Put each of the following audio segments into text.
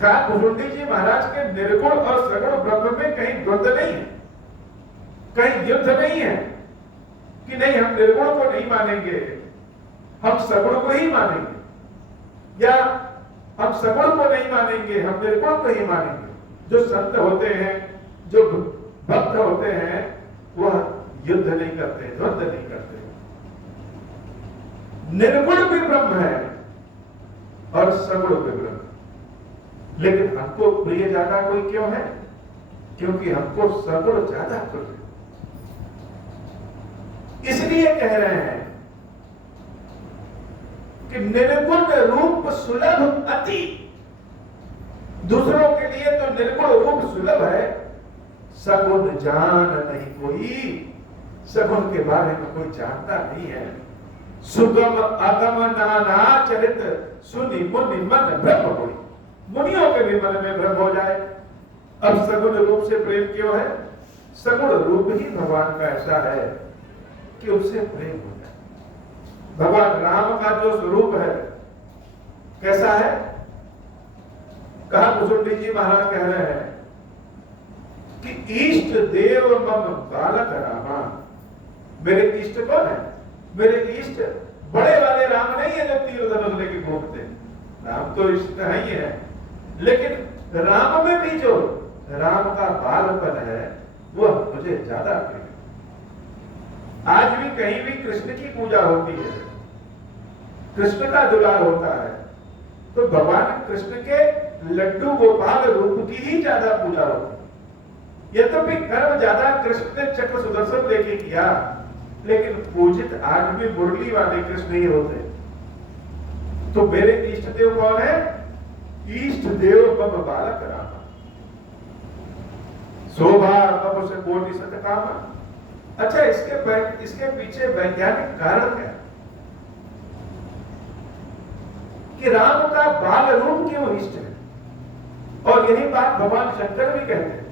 कहा भुजुंडी जी महाराज के निर्गुण और सगुण ब्रह्म में कहीं द्वंद्व नहीं है, कहीं युद्ध नहीं है कि नहीं हम निर्गुण को नहीं मानेंगे, हम सगुण को ही मानेंगे, या हम सगुण को नहीं मानेंगे, हम निर्गुण को ही मानेंगे। जो संत होते हैं, जो भक्त होते हैं, वह युद्ध नहीं करते, द्वंद्व नहीं करते। निर्गुण भी ब्रह्म है और सगुण भी ब्रह्म, लेकिन हमको प्रिय ज्यादा कोई क्यों है? क्योंकि हमको सगुण ज्यादा प्रिय, इसलिए कह रहे हैं कि निर्गुण रूप सुलभ अति। दूसरों के लिए तो निर्गुण रूप सुलभ है, सगुण जान नहीं कोई, सगुण के बारे में कोई जानता नहीं है। सुगम अगम नाना चरित सुनि मुनि मन भ्रम होई, मुनियों के भी मन में भ्रम हो जाए। अब सगुण रूप से प्रेम क्यों है? सगुण रूप ही भगवान का ऐसा है कि उससे प्रेम हो जाए। भगवान राम का जो स्वरूप है कैसा है? कहा भुजुंडी जी महाराज कह रहे हैं कि इष्ट देव मम बालक रामा। मेरे इष्ट कौन है? मेरे इष्ट बड़े वाले राम नहीं है जो तीर धनुष लेके घूमते, राम तो इष्ट है ही है, लेकिन राम में भी जो राम का बालपन है वह मुझे ज्यादा प्रिय है। आज भी कहीं भी कृष्ण की पूजा होती है, कृष्ण का दुलार होता है, तो भगवान कृष्ण के लड्डू गोपाल रूप की ही ज्यादा पूजा होती है। यह तो भी कर्म ज्यादा कृष्ण ने चक्र सुदर्शन लेके किया, लेकिन पूजित आज भी मुरली वाले कृष्ण ही होते। तो मेरे इष्ट देव कौन है? इष्ट देव मम बालक राम, शोभा मम से कोटि सत कामा। अच्छा, इसके पीछे वैज्ञानिक कारण क्या है कि राम का बाल रूप क्यों इष्ट है? और यही बात भगवान शंकर भी कहते हैं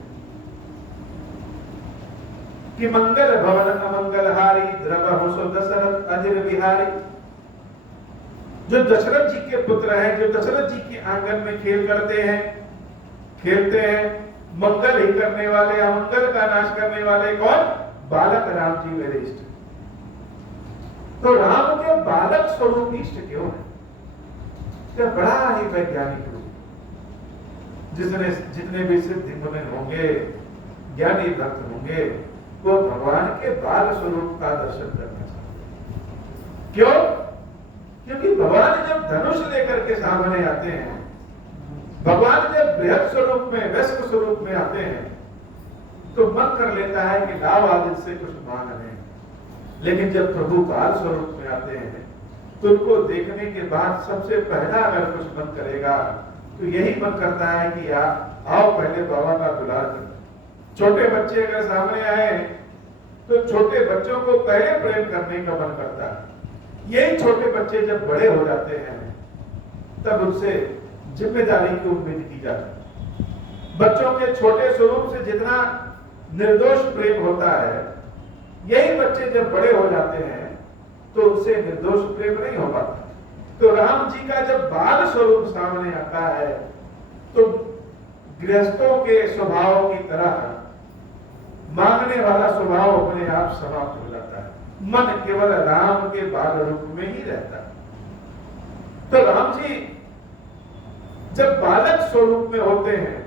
कि मंगल भवन अमंगलहारी द्रवहु सो दशरथ अजिर बिहारी। जो दशरथ जी के पुत्र हैं, जो दशरथ जी के आंगन में खेल करते हैं, खेलते हैं, मंगल ही करने वाले, अमंगल का नाश करने वाले कौन? बालक राम जी मेरे इष्ट। तो राम के बालक स्वरूप इष्ट क्यों है? यह बड़ा ही वैज्ञानिक रूप। जितने भी सिद्ध मुनि होंगे, ज्ञानी भक्त होंगे, वो भगवान के बाल स्वरूप का दर्शन करना चाहते। क्यों? क्योंकि भगवान जब धनुष लेकर के सामने आते हैं, भगवान जब बृहद स्वरूप में, वैश्व स्वरूप में आते हैं, तो मन कर लेता है कि लाव आदि से कुछ मांग लें। लेकिन जब प्रभु बाल स्वरूप में आते हैं तो उनको देखने के बाद सबसे पहला अगर कुछ मन करेगा तो यही मन करता है कि आओ पहले बाबा का दुलार करें। छोटे बच्चे अगर सामने आए तो छोटे बच्चों को पहले प्रेम करने का मन करता है। यही छोटे बच्चे जब बड़े हो जाते हैं तब उनसे जिम्मेदारी की उम्मीद की जाती है। बच्चों के छोटे स्वरूप से जितना निर्दोष प्रेम होता है, यही बच्चे जब बड़े हो जाते हैं तो उनसे निर्दोष प्रेम नहीं हो पाता। तो राम जी का जब बाल स्वरूप सामने आता है तो गृहस्थों के स्वभाव की तरह मांगने वाला स्वभाव अपने आप समाप्त हो जाता है। मन केवल राम के बाल रूप में ही रहता है। तो राम जी जब बालक स्वरूप में होते हैं,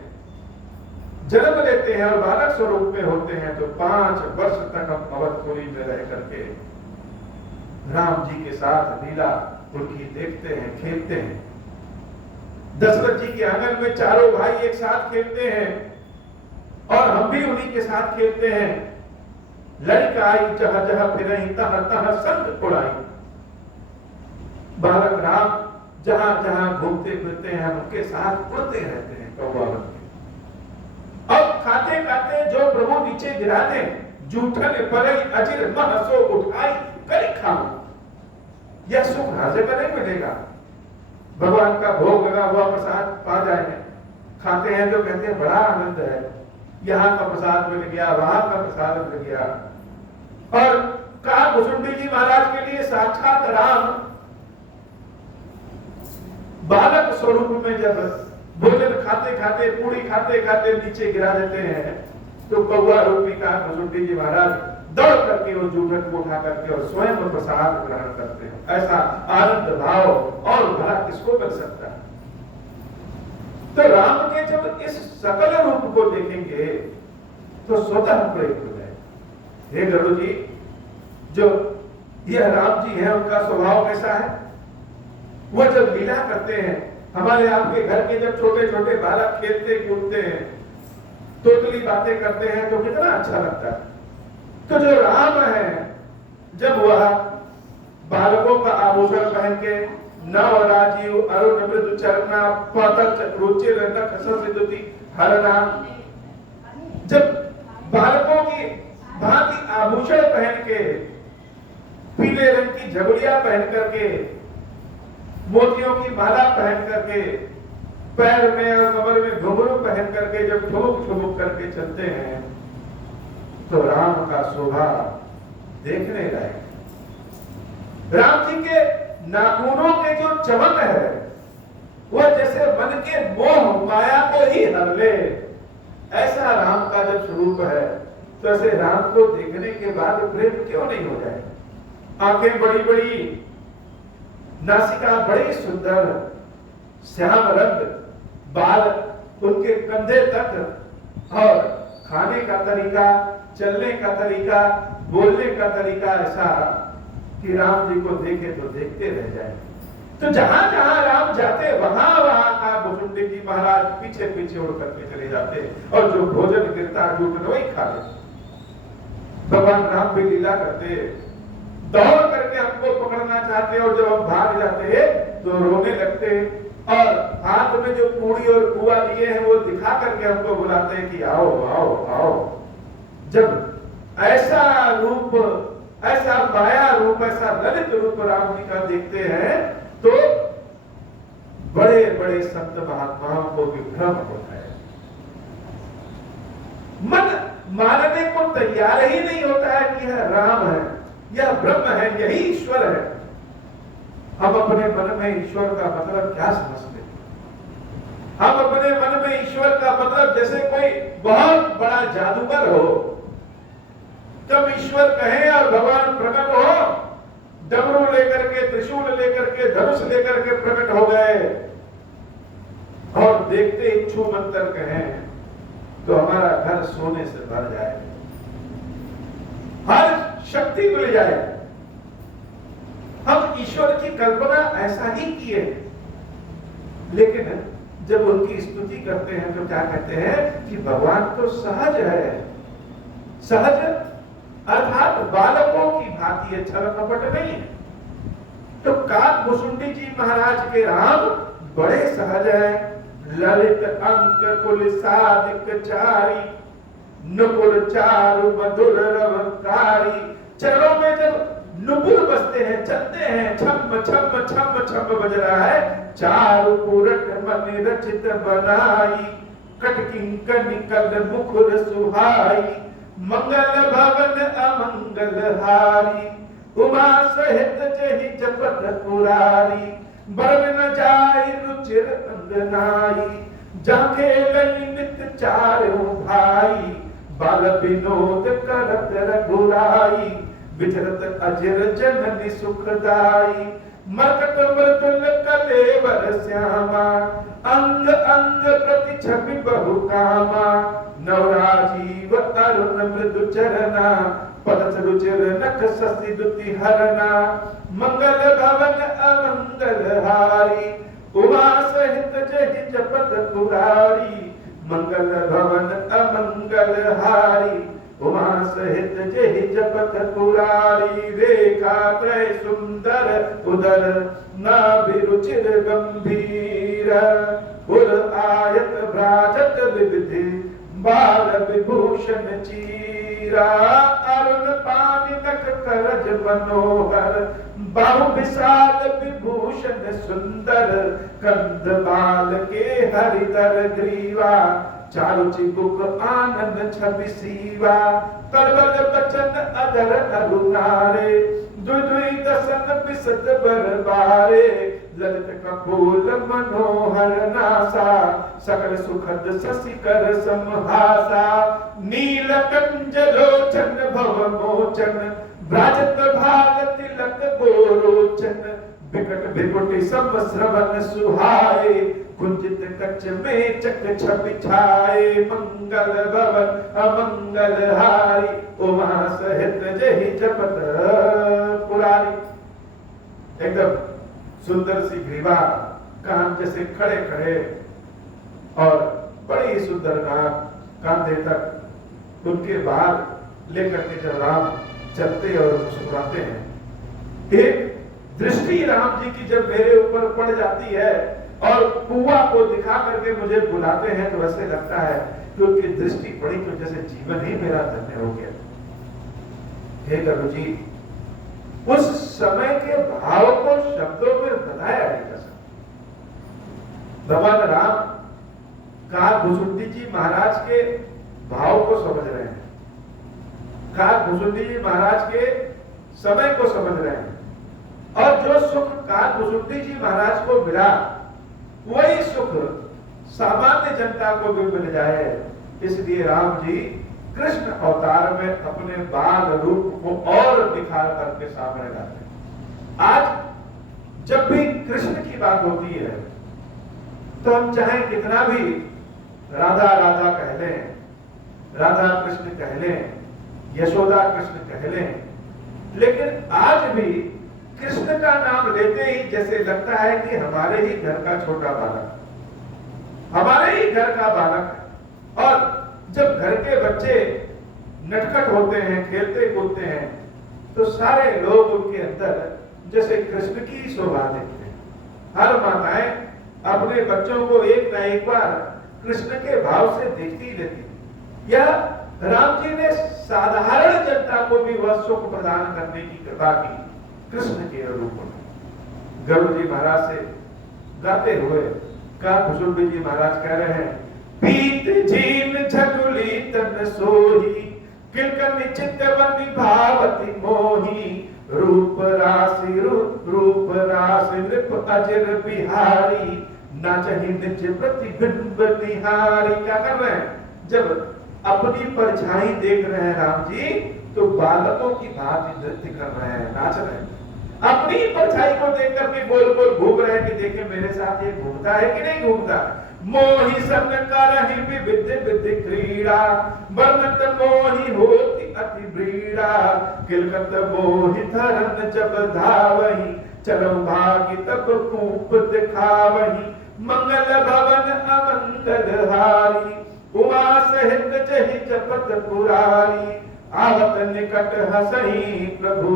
जन्म लेते हैं और बालक स्वरूप में होते हैं, तो 5 वर्ष तक हम अवधपुरी में रह करके राम जी के साथ लीला उनकी देखते हैं, खेलते हैं। दशरथ जी के आंगन में चारों भाई एक साथ खेलते हैं और हम भी उन्हीं के साथ खेलते हैं। लड़का आई जहां जहां फिरई तहां तहां संग उड़ाई। बालक राम जहां जहां घूमते फिरते हैं, हम उनके साथ उड़ते रहते हैं कौवा बन के। अब खाते खाते जो प्रभु नीचे गिरा दे, जूठन परई अजिर महसो उठाई करी खाओ। यह सुख हर जगह नहीं मिलेगा। भगवान का भोग लगा हुआ प्रसाद पा जाए, खाते हैं तो कहते हैं बड़ा आनंद है, यहाँ का प्रसाद मिल गया, वहां का प्रसाद मिल गया। और कहा भुजुंडी जी महाराज के लिए साक्षात राम बालक स्वरूप में जब भोजन खाते खाते, पूरी खाते खाते नीचे गिरा देते हैं, तो कौआ रूपी का भुसुंडी जी महाराज दौड़ करके उस जूठन को उठा करके और स्वयं प्रसाद ग्रहण करते हैं। ऐसा आनंद भाव और भला किसको कर सकता है? तो राम के जब इस सकल रूप को देखेंगे तो स्वतः प्रेम हो जाए। हे गरुड़ जी, जो यह राम जी है उनका स्वभाव कैसा है? वह जब लीला करते हैं, हमारे आपके घर के जब छोटे छोटे बालक खेलते कूदते हैं, तोतली बातें करते हैं, तो कितना अच्छा लगता है। तो जो राम है, जब वह बालकों का आभूषण पहन के नव राजीव अरुण मृदु चरना पतत रुचिर नख ससिदुति हरना, जब बालकों की भांति आभूषण पहन के, पीले रंग की झगड़िया पहन करके, मोतियों की माला पहन करके, पैर में और कमर में घुंघरू पहन करके जब ठुमुक ठुमुक करके चलते हैं, तो राम का शोभा देखने लायक। राम जी के नाखूनों के जो चमक है, वह जैसे मन के मोह माया को ही हर ले, ऐसा राम का जब स्वरूप है, तो ऐसे राम को देखने के बाद प्रेम क्यों नहीं हो जाए? आंखें बड़ी बड़ी, नासिका बड़ी सुंदर, श्याम रंग, बाल उनके कंधे तक, और खाने का तरीका, चलने का तरीका, बोलने का तरीका ऐसा कि राम जी को देखे तो देखते रह जाए। तो जहां जहां राम जाते वहां वहां का भुसुंडी जी महाराज पीछे पीछे उड़ करके चले जाते, और जो भोजन गिरता जूठन वही खा लेते। भगवान राम भी लीला करते, दौड़ करके हमको पकड़ना चाहते, और जब हम भाग जाते तो रोने लगते, और हाथ में जो पूड़ी और पुआ लिए हैं वो दिखा करके हमको बुलाते हैं कि आओ आओ आओ। जब ऐसा रूप, ऐसा माया रूप, ऐसा ललित रूप राम जी का देखते हैं, तो बड़े बड़े संत महात्माओं को विभ्रम होता है। मन मानने को तैयार ही नहीं होता है कि यह राम है, यह ब्रह्म है, यही ईश्वर है। हम अपने मन में ईश्वर का मतलब क्या समझते हैं? हम अपने मन में ईश्वर का मतलब जैसे कोई बहुत बड़ा जादूगर हो, जब ईश्वर कहे और भगवान प्रकट हो, डमरू लेकर के, त्रिशूल लेकर के, धनुष लेकर के प्रकट हो गए, और देखते ही छू मंतर कहें तो हमारा घर सोने से भर जाए, हर शक्ति मिल जाए। हम ईश्वर की कल्पना ऐसा ही किए, लेकिन जब उनकी स्तुति करते हैं तो क्या कहते हैं कि भगवान तो सहज है। सहज अर्थात बालकों की भांति है, छल कपट नहीं है। तो काक भुसुंडी जी महाराज के राम बड़े सहज है। ललित अंक कुल साधिक चारी, नुपुर चारु मधुर रवकारी। चरणों में जब नुपुर बजते हैं, चलते हैं, छम छम छम छम बज रहा है। चारु पुरट मन रचित बनाई, कटकिंकर मुखुर सुहाई। मंगल भवन अमंगल हारी, उमा सहित जहि जपत पुरारी। बरन न जाय रुचिर अंगनाई, जाके लई नित चारों भाई। बाल विनोद करत रघुराई, विचरत अजर जननी सुखदाई। मरकट मृदुल कलेवर श्यामा, अंग अंग प्रति छवि बहु कामा। नवराजीव अरुण मृदु चरना, पदच रुचिर नख ससिदुति हरना। मंगल भवन अमंगल हारी, उमा सहित जहि जपत पुरारी। मंगल भवन अमंगल हारी, उमा सहित जहि जपत पुरारी। रेखा त्रय सुंदर उदर, नाभि रुचिर गंभीर। उर आयत भ्राजत विविधि, बाल विभूषण चीरा। अरुण पानि नख करज मनोहर, बाहु विशाल विभूषण सुंदर। कंद बाल के हरिदर ग्रीवा, चारु चिबुक आनंद छवि सीवा। करबल बचन अधर अरुणारे, दुई दुई दसन बिसत बरबारे। ललित कपोल मनोहर नासा, सकल सुखद शशिकर समहासा, नीलकंज लोचन भव मोचन, ब्राजत भाग तिलक गोरोचन, विकट विकुटि सब श्रवण सुहाए, कुंजित कच्छ में चक छप छाए, मंगल भवन अमंगल हारी, उमा सहित जहि जपत पुरारी। एकदम सुंदर सी ग्रीवा, कान जैसे खड़े खड़े और बड़ी सुंदर कांधे तक उनके बाल लेकर के जब राम चलते और मुस्कुराते हैं, एक दृष्टि राम जी की जब मेरे ऊपर पड़ जाती है और कुआं को दिखा करके मुझे बुलाते हैं, तो ऐसे लगता है कि उनकी दृष्टि पड़ी तो जैसे जीवन ही मेरा धन्य हो गया। हे गुरु जी, उस समय के भाव को शब्दों में बताया नहीं जा सकता। भगवान राम कालभूषुंडी जी महाराज के भाव को समझ रहे हैं, कालभूषुंडी जी महाराज के समय को समझ रहे हैं, और जो सुख कालभूषुंडी जी महाराज को मिला वही सुख सामान्य जनता को भी मिल जाए, इसलिए राम जी कृष्ण अवतार में अपने बाल रूप को और निखार करके सामने लाते हैं। आज जब भी कृष्ण की बात होती है तो हम चाहे कितना भी राधा राधा कह लें, राधा कृष्ण कह लें, यशोदा कृष्ण कह लें, लेकिन आज भी कृष्ण का नाम लेते ही जैसे लगता है कि हमारे ही घर का छोटा बालक, हमारे ही घर का बालक है। और जब घर के बच्चे नटखट होते हैं, खेलते कूदते हैं, तो सारे लोग उनके अंदर जैसे कृष्ण की शोभा देखते हैं। हर माताएं अपने बच्चों को एक न एक बार कृष्ण के भाव से देखती रहती। यह राम जी ने साधारण जनता को भी वह सुख प्रदान करने की कृपा की कृष्ण के रूप में। गरुड़ जी महाराज से गाते हुए कालभूषुंडी जी महाराज कह रहे हैं, पीत झीन झगुली तन सोही, किलकनि चित्तवनि भावति मोही, रूप राशि नृप अजर बिहारी, नाचहि निज प्रतिबिंब निहारी। क्या कर रहे हैं? जब अपनी परछाई देख रहे हैं राम जी, तो बालकों की भांति नृत्य कर रहे हैं, नाच रहे हैं। अपनी परछाई को देख करके गोल गोल घूम रहे हैं कि देखे मेरे साथ ये घूमता है कि नहीं घूमता। मोहि सन करहि विविध विधि क्रीड़ा, वर्णत मोहि होति अति ब्रीड़ा, किलकत मोहि धरन जब धावहि, चलो भागी तब कूप दिखावहि, मंगल भवन अमंगल हारी, उमा सहित जहि जपत पुरारी, आवत निकट हसही प्रभु,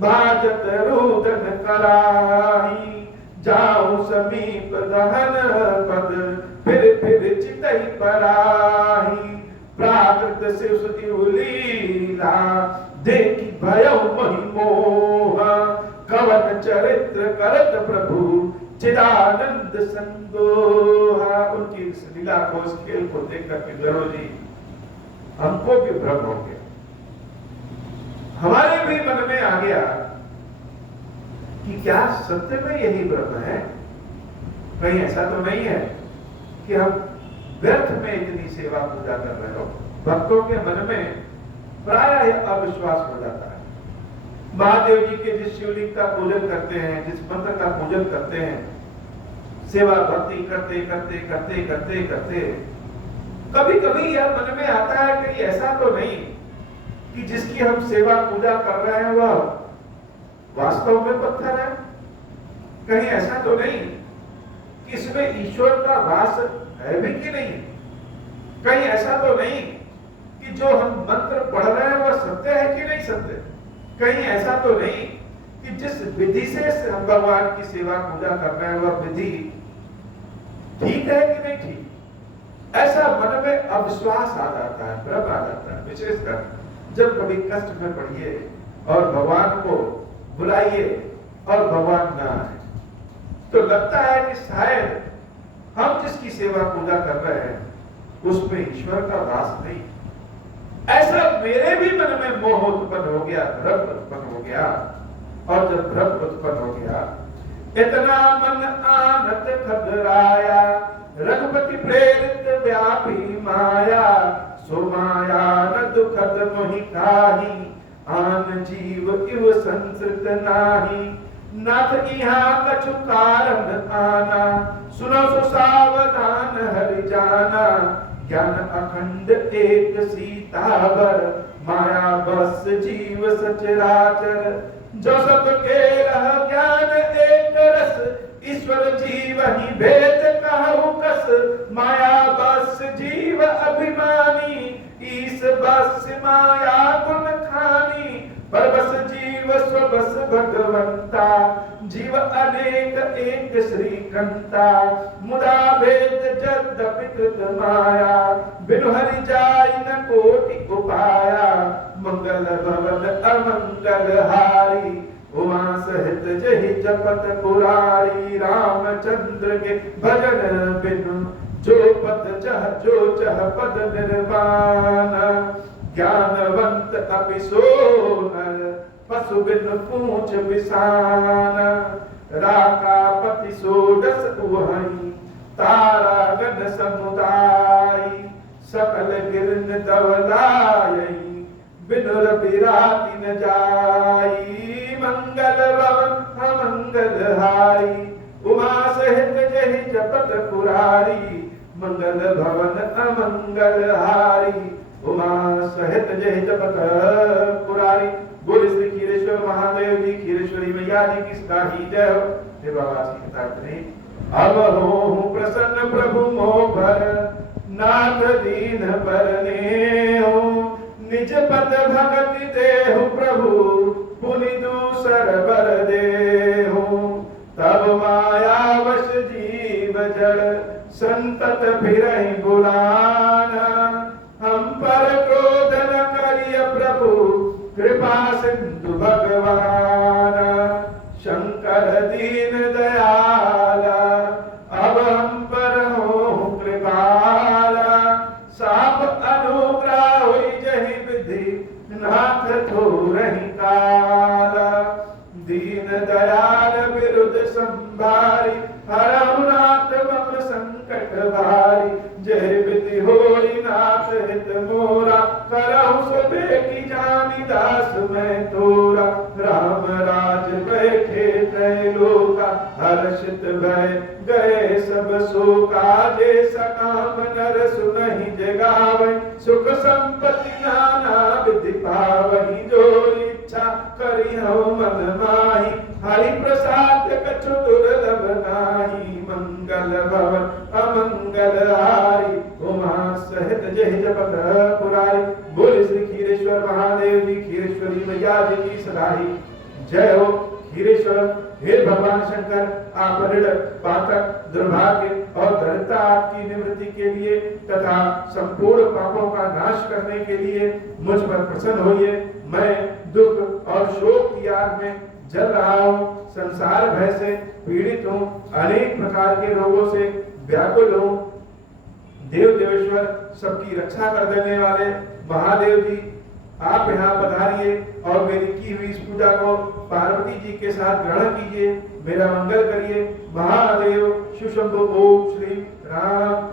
भाजत रुदन कराही, जाऊं समीप दहन पद, फिर चितई पराही, प्राकृत शिव सुति लीला, देखी भयउ महि मोह, कवन चरित्र करत प्रभु, चिदानंद संदोहा। उनकी इस लीला को, इस खेल को देख करके गरुड़ जी हमको भी भ्रम हो गया, हमारे भी मन में आ गया कि क्या सत्य में यही ब्रह्म है? कहीं ऐसा तो नहीं है कि हम व्यर्थ में इतनी सेवा पूजा कर रहे हो। भक्तों के मन में प्राय अविश्वास हो जाता है। महादेव जी के जिस शिवलिंग का पूजन करते हैं, जिस मंत्र का पूजन करते हैं, सेवा भक्ति करते करते करते करते करते कभी कभी यह मन में आता है कि ऐसा तो नहीं कि जिसकी हम सेवा पूजा कर रहे हैं वह वास्तव में पत्थर है। कहीं ऐसा तो नहीं कि इसमें ईश्वर का वास है भी कि नहीं। कहीं ऐसा तो नहीं कि जो हम मंत्र पढ़ रहे हैं वह सत्य है कि नहीं सत्य। कहीं ऐसा तो नहीं कि जिस विधि से हम भगवान की सेवा पूजा कर रहे हैं वह विधि ठीक है कि नहीं ठीक। ऐसा मन में अविश्वास आ जाता है, भ्रम आ जाता है। विशेषकर जब कभी कष्ट में पड़िए और भगवान को बुलाइए और भगवान ना आए, तो लगता है कि शायद हम जिसकी सेवा पूजा कर रहे हैं उसमें ईश्वर का वास नहीं। ऐसा मेरे भी मन में मोह उत्पन्न हो गया, भ्रम उत्पन्न हो गया। और जब भ्रम उत्पन्न हो गया इतना मन आनत खगराया, रघुपति प्रेरित व्यापी माया, सो माया न दुखद मोहि काहि, आन जीव इव संसृत नाही। नाथ इहाँ कछु कारण आना, सुनो सो सावधान हरि जाना, ज्ञान अखंड एक सीतावर, माया बस जीव सचराचर। जो सबके रह ज्ञान एक रस, ईश्वर जीव ही भेद कहु कस, माया बस जीव अभिमानी, ईस बस माया गुण खानी। पर बस जीव स्वबस भगवंता, जीव अनेक एक श्रीकंता। मुदा भेद जद्यपि कृत माया, बिनु हरि जाय न कोटि उपाया। मंगल भवन अमंगल हारी, उमा सहित जहि जपत पुरारी। रामचंद्र के भजन बिनु, जो पद चह पद निर्वाण। ज्ञानवंत अपि सो नर, पशु बिन पूछ बिसान। राका पति सोडस उहई, तारा गण समुदाय। सकल गिरन दवलाई, बिनुर बिराती न जाई। मंगल भवन अमंगल हारी, उमा सहित जहि जपत पुरारी। मंगल भवन अमंगल हारी, उमा सहित जहि जपत पुरारी। बोल श्री खीरेश्वर महादेव जी, खीरेश्वरी मैया जी की सदा ही जय हो। हे बाबा जी कथा करें। अब हो प्रसन्न प्रभु मोह पर, नाथ दीन बरने हो। निज पद भगति देहु प्रभु, पुनि दूसर बर देहु। तब माया वश जीव जड़, संतत फिरहि बुलाना। हम पर क्रोध न करिय प्रभु, कृपा सिंधु भगवान। शंकर दीन दयाला, अब हम पर हो कृपाला। साप अनुग्रह होई जहि विधि, नाथ थोरहि काला। दीन दयाल विरुद्ध संभारी, हरहु नाथ मम संकट भारी। जय विधि होई नाथ हित मोरा, करहु सबे की जानी दास मैं तोरा। राम राज बैठे त्रैलोका, हर्षित भय गए सब शोका। जे सकाम नर सुनहि जगावै, सुख संपत्ति नाना विधि पावहि। जो इच्छा करिहु मन माहि, हरि प्रसाद कछु दुर्लभ नाही। मंगल भवन अमंगल हारी, उमा सहित जहि जपत पुरारी। बोल श्री खीरेश्वर महादेव जी, खीरेश्वरी मैया जी की सदा ही जय हो। खीरेश्वर हे भगवान शंकर, आप ऋण पातक दुर्भाग्य और दरिद्रता आपकी निवृत्ति के लिए तथा संपूर्ण पापों का नाश करने के लिए मुझ पर प्रसन्न होइए। मैं दुख और शोक की आग में जल रहा हूँ, संसार भय से पीड़ित हूँ, अनेक प्रकार के रोगों से व्याकुल हूँ। देव देवेश्वर, सबकी रक्षा कर देने वाले महादेव जी, आप यहाँ पधारिए और मेरी की हुई इस पूजा को पार्वती जी के साथ ग्रहण कीजिए, मेरा मंगल करिए। महादेव शिव शंभो। ओम श्री राम